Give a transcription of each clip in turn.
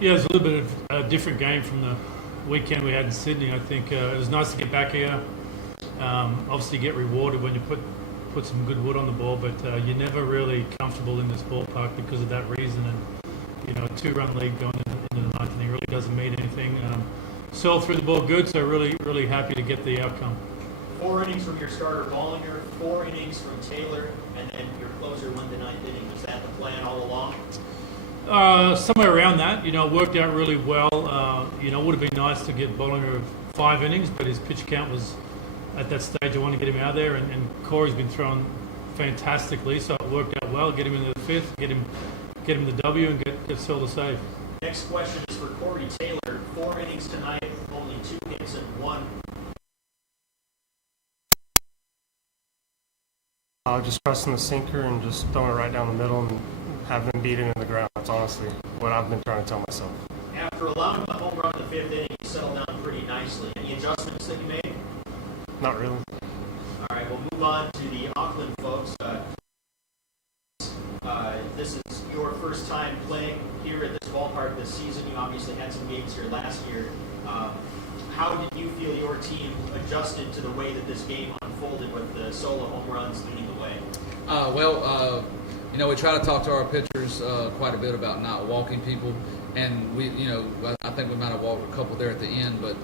Yeah, it's a little bit of a different game from the weekend we had in Sydney. I think it was nice to get back here. Obviously, get rewarded when you put some good wood on the ball, but you're never really comfortable in this ballpark because of that reason. And a 2-run lead going into the ninth inning really doesn't mean anything. Searle threw the ball good, so really happy to get the outcome. 4 innings from your starter Bollinger, 4 innings from Taylor, and then your closer won the 9th inning. Was that the plan all along? Somewhere around that. It worked out really well. It would have been nice to get Bollinger 5 innings, but his pitch count was at that stage. I wanted to get him out there, and Corey's been throwing fantastically, so it worked out well. Get him into the 5th, get him the W, and get Searle the save. Next question is for Corey Taylor. 4 innings tonight, only 2 hits and 1. Just trusting the sinker and just throwing it right down the middle and having him beat it in the ground. That's honestly what I've been trying to tell myself. After allowing the home run in the 5th inning, you settled down pretty nicely. Any adjustments that you made? Not really. All right, we'll move on to the Auckland folks. This is your first time playing here at this ballpark this season. You obviously had some games here last year. How did you feel your team adjusted to the way that this game unfolded with the solo home runs leading the way? We try to talk to our pitchers quite a bit about not walking people, and I think we might have walked a couple there at the end, but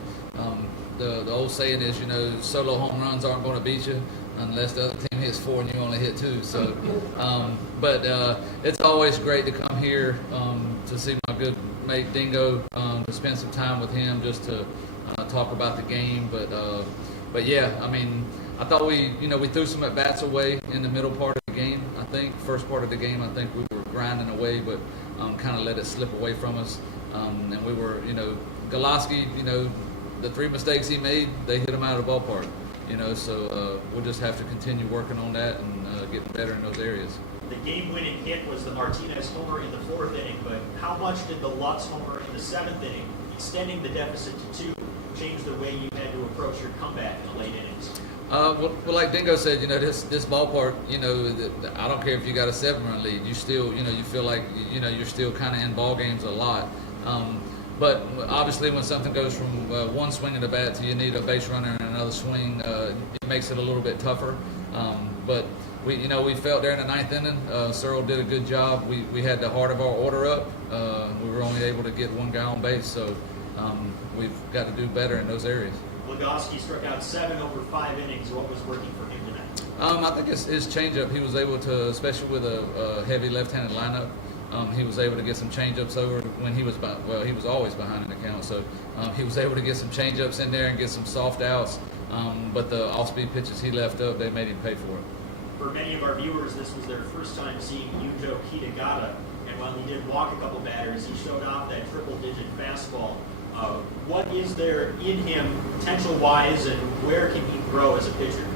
the old saying is, solo home runs aren't going to beat you unless the other team hits 4 and you only hit 2. So, but it's always great to come here to see my good mate Dingo, to spend some time with him, just to talk about the game. But yeah, I mean, I thought we threw some at bats away in the middle part of the game. I think first part of the game, I think we were grinding away, but kind of let it slip away from us. And we were, Golaski, the 3 mistakes he made, they hit him out of the ballpark. So we'll just have to continue working on that and getting better in those areas. The game-winning hit was the Martinez homer in the 4th inning, but how much did the Lutz homer in the 7th inning, extending the deficit to 2, change the way you had to approach your comeback in the late innings? Well, like Dingo said, this ballpark, I don't care if you got a 7-run lead, you still, you feel like, you're still kind of in ball games a lot. But obviously, when something goes from one swing of the bat to you need a base runner and another swing, it makes it a little bit tougher. But we felt there in the 9th inning. Searle did a good job. We had the heart of our order up. We were only able to get 1 guy on base, so we've got to do better in those areas. Legoski struck out 7 over 5 innings. What was working for him tonight? I think his changeup. He was able to, especially with a heavy left-handed lineup. He was able to get some changeups over when he was he was always behind in the count. So he was able to get some changeups in there and get some soft outs. But the off-speed pitches he left up, they made him pay for it. For many of our viewers, this was their first time seeing Yujo Kitagata, and while he did walk a couple batters, he showed off that triple-digit fastball. What is there in him potential-wise, and where can he grow as a pitcher?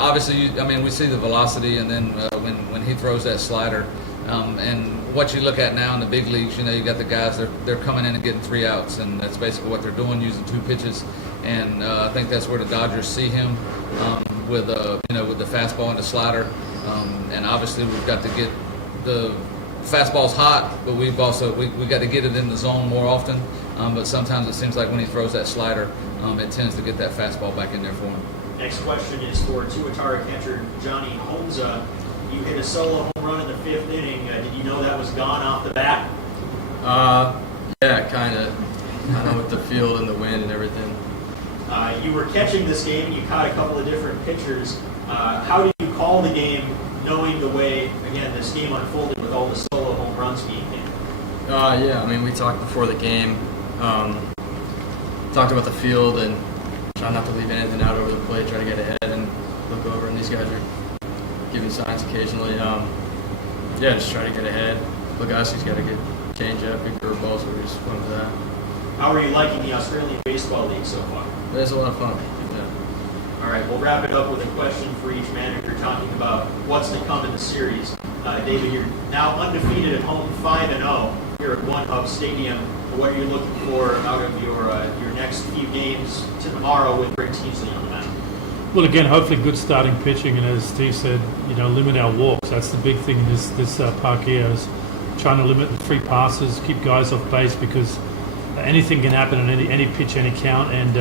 Obviously, we see the velocity, and then when he throws that slider. And what you look at now in the big leagues, you got the guys, they're coming in and getting 3 outs, and that's basically what they're doing, using 2 pitches. And I think that's where the Dodgers see him with the fastball and the slider. And obviously we've got to get the fastball's hot, but we've also we got to get it in the zone more often. But sometimes it seems like when he throws that slider, it tends to get that fastball back in there for him. Next question is for Tuatara catcher Johnny Honza. You hit a solo home run in the 5th inning. Did you know that was gone off the bat? Yeah, kind of. I know with the field and the wind and everything. You were catching this game. You caught a couple of different pitchers. How did you call the game, knowing the way, again, this game unfolded with all the solo home runs being hit? Yeah, we talked before the game. Talked about the field and try not to leave anything out over the plate, try to get ahead and look over, and these guys are giving signs occasionally. Just try to get ahead. Legaski's got a good changeup, big curveball, so we just went with that. How are you liking the Australian Baseball League so far? It's a lot of fun. Yeah. All right, we'll wrap it up with a question for each manager talking about what's to come in the series. David, you're now undefeated at home, 5-0 here at One Hub Stadium. What are you looking for out of your next few games to tomorrow with Rick Teasley on the mound? Well, again, hopefully good starting pitching, and as Steve said, limit our walks. That's the big thing in this park here, is trying to limit the free passes, keep guys off base, because anything can happen in any pitch, any count, and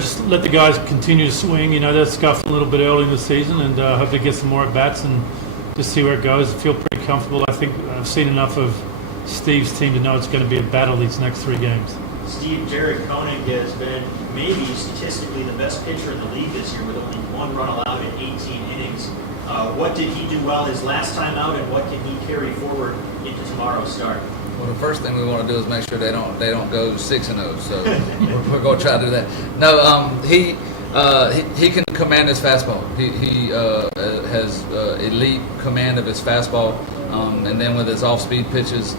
just let the guys continue to swing. They're scuffed a little bit early in the season, and hopefully get some more at bats and just see where it goes. I feel pretty comfortable. I think I've seen enough of Steve's team to know it's going to be a battle these next 3 games. Steve, Jared Koenig has been maybe statistically the best pitcher in the league this year with only 1 run allowed in 18 innings. What did he do well his last time out, and what can he carry forward into tomorrow's start? Well, the first thing we want to do is make sure they don't go 6-0. So we're going to try to do that. No, he can command his fastball. He has elite command of his fastball, and then with his off-speed pitches,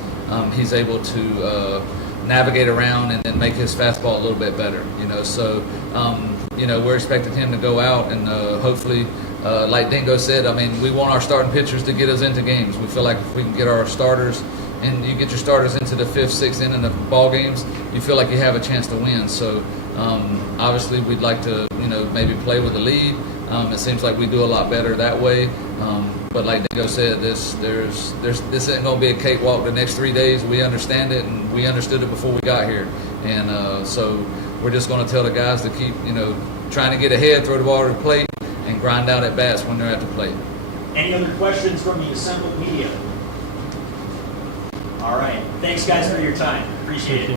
he's able to navigate around and then make his fastball a little bit better. So we're expecting him to go out and hopefully. Like Dingo said, we want our starting pitchers to get us into games. We feel like if we can get our starters, and you get your starters into the 5th, 6th inning of ball games, you feel like you have a chance to win. So obviously we'd like to, maybe play with the lead. It seems like we do a lot better that way. But like Dingo said, this isn't going to be a cakewalk the next 3 days. We understand it, and we understood it before we got here. And so we're just going to tell the guys to keep, trying to get ahead, throw the ball to the plate, and grind out at bats when they're at the plate. Any other questions from the assembled media? All right. Thanks, guys, for your time. Appreciate it.